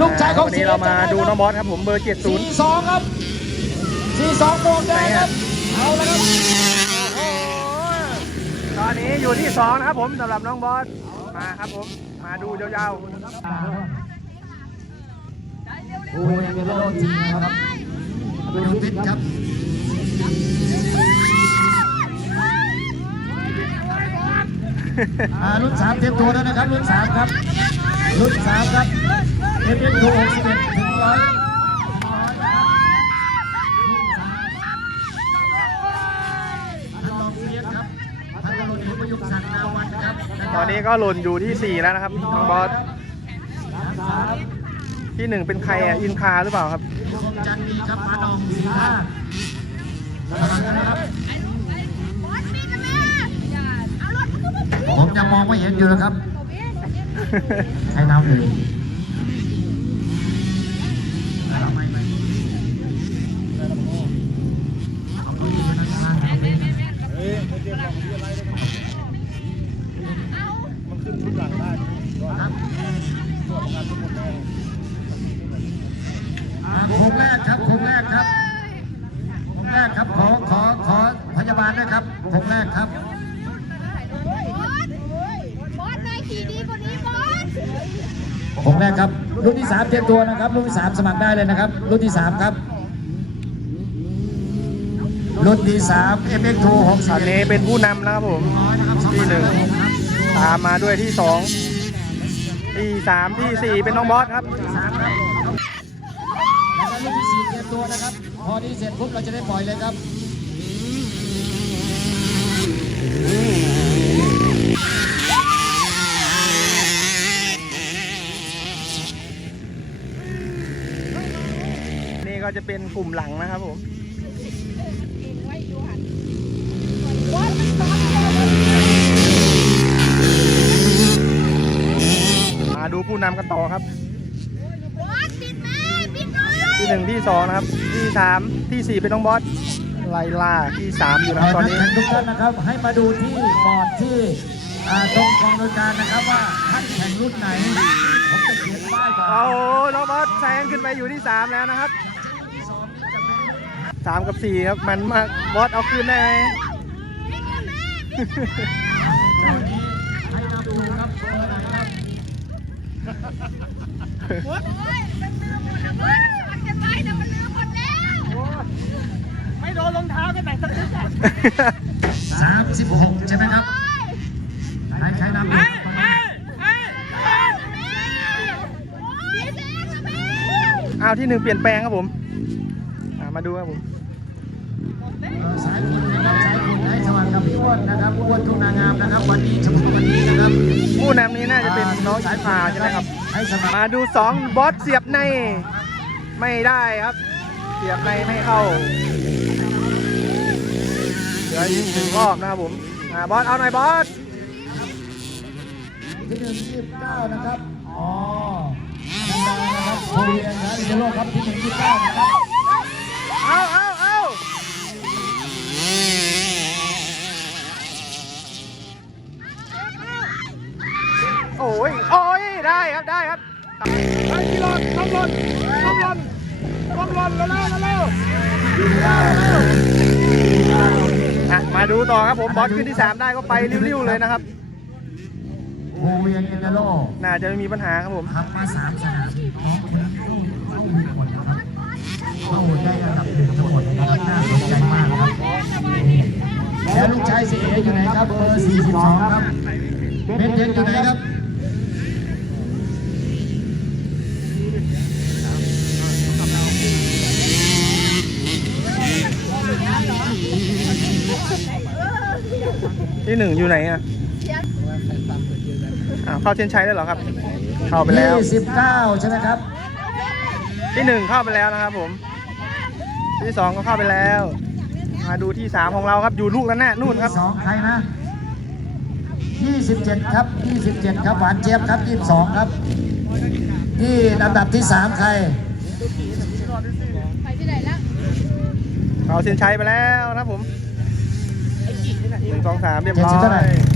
ลูกชายของวันนี้เรามาดูน้องบอสครับผมเบอร์สี่70สองครับสี่สองโมงแดงครับ เอาแล้วครับ ตอนนี้อยู่ที่ 2 นะครับผมสำหรับน้องบอส มาครับผม มาดูยาวโอ้ยเป็นโลจริงนะครับดูฟิตครับอ่ารุ่นสามเตรียมตัวแล้วนะครับ รุ่นสามครับ รุ่นสามครับ เอฟเอฟทูหกสิบเอ็ดถึงร้อยพันรองเฟียสครับพันตำรวจเอกประยุกต์สันนาวันครับๆตอนนี้ก็หล่นอยู่ที่ 4 แล้วนะครับน้องบอสที่1เป็นใครอะอินคาหรือเปล่าครับคมจันทร์มีครับมาดองสีท่านะครับผมยังมองไม่เห็นอยู่นะครับใครนำเลยโคงแรกครับโคงแรกครับโคงแรกครับ ขอ ขอ ขอพยาบาลด้วยครับโคงแรกครับ บอสนายขี่ดีกว่านี้บอส ผมแรกครับ รุ่นที่สามเตรียมตัวนะครับ รุ่นที่สามสมัครได้เลยนะครับ รุ่นที่สามครับ รุ่นที่สาม MX2 ตอน60นี้เป็นผู้นำนะครับผม ที่หนึ่งตามมาด้วยที่2ที่3ที่4เป็นน้องบอสครับแล้วก็รุ่นที่สี่เตรียมตัวนะครับ พอนี้เสร็จปุ๊บเราจะได้ปล่อยเลยครับ ก็จะเป็นกลุ่มหลังนะครับผมมาดูผู้นำกันต่อครับบอสติดแม่ติดน้อยที่หนึ่งที่สองนะครับ ที่สามที่สี่เป็นน้องบอสไล่ล่าที่สามอยู่นะครับตอนนี้ทุกท่านนะครับให้มาดูที่บอร์ดที่อ่าตรงกองโดยการนะครับว่าท่านแข่งรุ่นไหนผมจะเขียนป้ายก่อนเอาน้องบอสแซงขึ้นไปอยู่ที่สามแล้วนะครับ สามกับสี่ครับ มันมากบอสเอาคืนได้ไหมให้มาดูครับเบอร์ไหนครับโอ้ยมันลืมหมดแล้วบอสมันจะไปแต่มันลืมหมดแล้ว ไม่โดนรองเท้ากันไหนสักนิดสามสิบหกใช่ไหมครับ ใครใครนำอยู่ดีเซนนะแม่อ้าวที่หนึ่งเปลี่ยนแปลงครับผมอ่ามาดูครับผมายฟ้าใช่ไหมครับให้สมัครมาดูสองบอสเสียบในไม่ได้ครับ เสียบในไม่เข้าเหลืออีกหนึ่งรอบนะครับผมอ่าบอสเอาหน่อยบอสที่หนึ่งยี่สิบเก้านะครับอ๋อธรรมดานะครับโคเรียนนะอินเตอร์โลครับที่หนึ่งยี่สิบเก้านะครับ อ้ยโอ้ยได้ครับได้ครับไอ้ที่หล่นต้องหล่นต้องหล่นต้องหล่นแล้วแล้วแล้วอะมาดูต่อครับผมบอสขึ้นที่ 3 ได้ก็ไปริ้วๆเลยนะครับโคเรียนอินเอร์โลน่าจะไม่มีปัญหาครับผมทำมาสามสนามของเข้าเข้าหนึ่งคนครับเข้าได้ระดับหนึ่งทั้งหมดนะครับน่าสนใจมากครับแล้วลูกชายเสียอยู่ไหนครับเบอร์42ครับเบนเทนอยู่ไหนครับ ที่หนึ่งอยู่ไหนอะอ้าวเข้าเส้นชัยได้วเหรอครับ เข้าไปแล้ว29ใช่ไหมครับ ที่หนึ่งเข้าไปแล้วนะครับผม ที่สองก็เข้าไปแล้ว มาดูที่สามของเราครับอยู่ลูกนั้นแน่นู่นครับสองใครนะ27ครับ27ครับหวานเจี๊ยบครับ22ครับ ที่ลำดับที่3ใครไปที่ไหนแล้วเข้าเส้นชัยไปแล้วนะครับผม หนึ่งสองสามเรียบร้อย